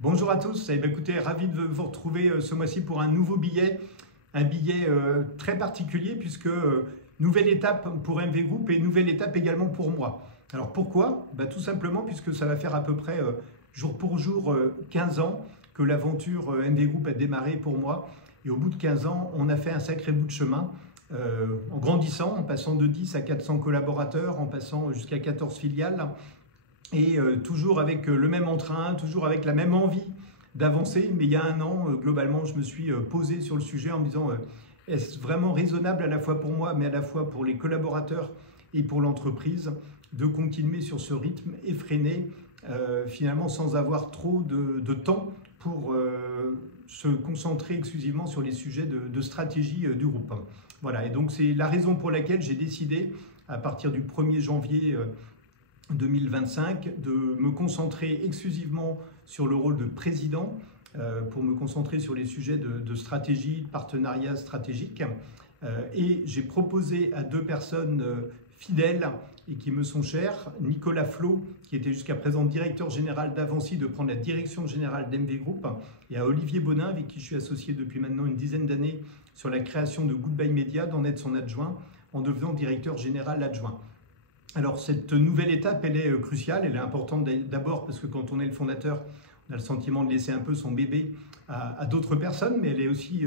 Bonjour à tous, écoutez, ravi de vous retrouver ce mois-ci pour un nouveau billet, un billet très particulier puisque nouvelle étape pour MV Group et nouvelle étape également pour moi. Alors pourquoi? Tout simplement puisque ça va faire à peu près jour pour jour 15 ans que l'aventure MV Group a démarré pour moi et au bout de 15 ans, on a fait un sacré bout de chemin en grandissant, en passant de 10 à 400 collaborateurs, en passant jusqu'à 14 filiales. Et toujours avec le même entrain, toujours avec la même envie d'avancer. Mais il y a un an, globalement, je me suis posé sur le sujet en me disant est-ce vraiment raisonnable à la fois pour moi, mais à la fois pour les collaborateurs et pour l'entreprise, de continuer sur ce rythme effréné, finalement sans avoir trop de temps pour se concentrer exclusivement sur les sujets de stratégie du groupe. Voilà, et donc c'est la raison pour laquelle j'ai décidé, à partir du 1er janvier 2025, de me concentrer exclusivement sur le rôle de président pour me concentrer sur les sujets de stratégie, de partenariat stratégique. Et j'ai proposé à deux personnes fidèles et qui me sont chères, Nicolas Flo, qui était jusqu'à présent directeur général d'Avancy, de prendre la direction générale d'MV Group, et à Olivier Bonin, avec qui je suis associé depuis maintenant une dizaine d'années sur la création de Goodbye Media, d'en être son adjoint, en devenant directeur général adjoint. Alors cette nouvelle étape, elle est cruciale, elle est importante d'abord parce que quand on est le fondateur, on a le sentiment de laisser un peu son bébé à d'autres personnes, mais elle est aussi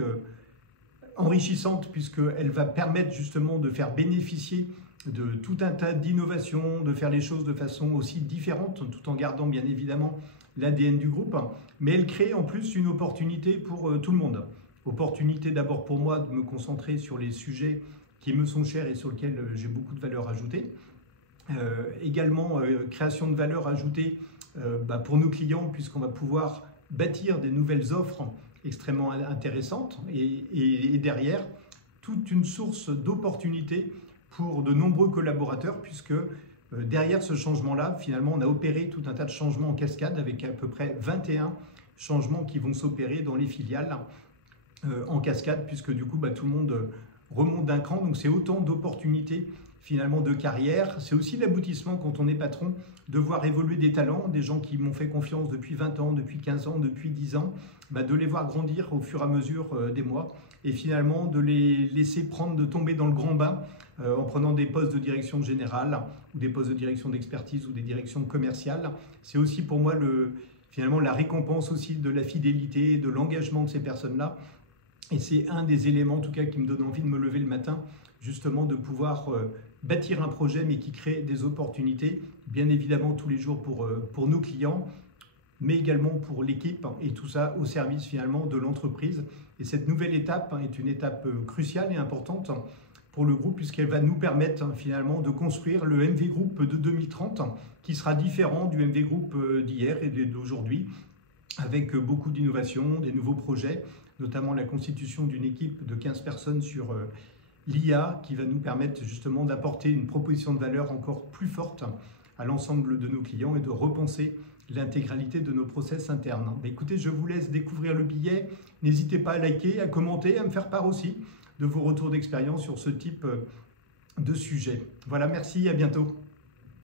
enrichissante puisqu'elle va permettre justement de faire bénéficier de tout un tas d'innovations, de faire les choses de façon aussi différente, tout en gardant bien évidemment l'ADN du groupe, mais elle crée en plus une opportunité pour tout le monde. Opportunité d'abord pour moi de me concentrer sur les sujets qui me sont chers et sur lesquels j'ai beaucoup de valeur ajoutée. Également création de valeur ajoutée pour nos clients puisqu'on va pouvoir bâtir des nouvelles offres extrêmement intéressantes et derrière toute une source d'opportunités pour de nombreux collaborateurs puisque derrière ce changement-là, finalement, on a opéré tout un tas de changements en cascade avec à peu près 21 changements qui vont s'opérer dans les filiales en cascade puisque du coup tout le monde remonte d'un cran, donc c'est autant d'opportunités finalement de carrière. C'est aussi l'aboutissement quand on est patron de voir évoluer des talents, des gens qui m'ont fait confiance depuis 20 ans, depuis 15 ans, depuis 10 ans, de les voir grandir au fur et à mesure des mois et finalement de les laisser de tomber dans le grand bain en prenant des postes de direction générale ou des postes de direction d'expertise ou des directions commerciales. C'est aussi pour moi finalement la récompense aussi de la fidélité et de l'engagement de ces personnes-là. Et c'est un des éléments en tout cas qui me donne envie de me lever le matin, justement de pouvoir bâtir un projet mais qui crée des opportunités, bien évidemment tous les jours pour nos clients, mais également pour l'équipe et tout ça au service finalement de l'entreprise. Et cette nouvelle étape est une étape cruciale et importante pour le groupe puisqu'elle va nous permettre finalement de construire le MV Group de 2030 qui sera différent du MV Group d'hier et d'aujourd'hui avec beaucoup d'innovations, des nouveaux projets, notamment la constitution d'une équipe de 15 personnes sur l'IA qui va nous permettre justement d'apporter une proposition de valeur encore plus forte à l'ensemble de nos clients et de repenser l'intégralité de nos process internes. Écoutez, je vous laisse découvrir le billet. N'hésitez pas à liker, à commenter, à me faire part aussi de vos retours d'expérience sur ce type de sujet. Voilà, merci, à bientôt.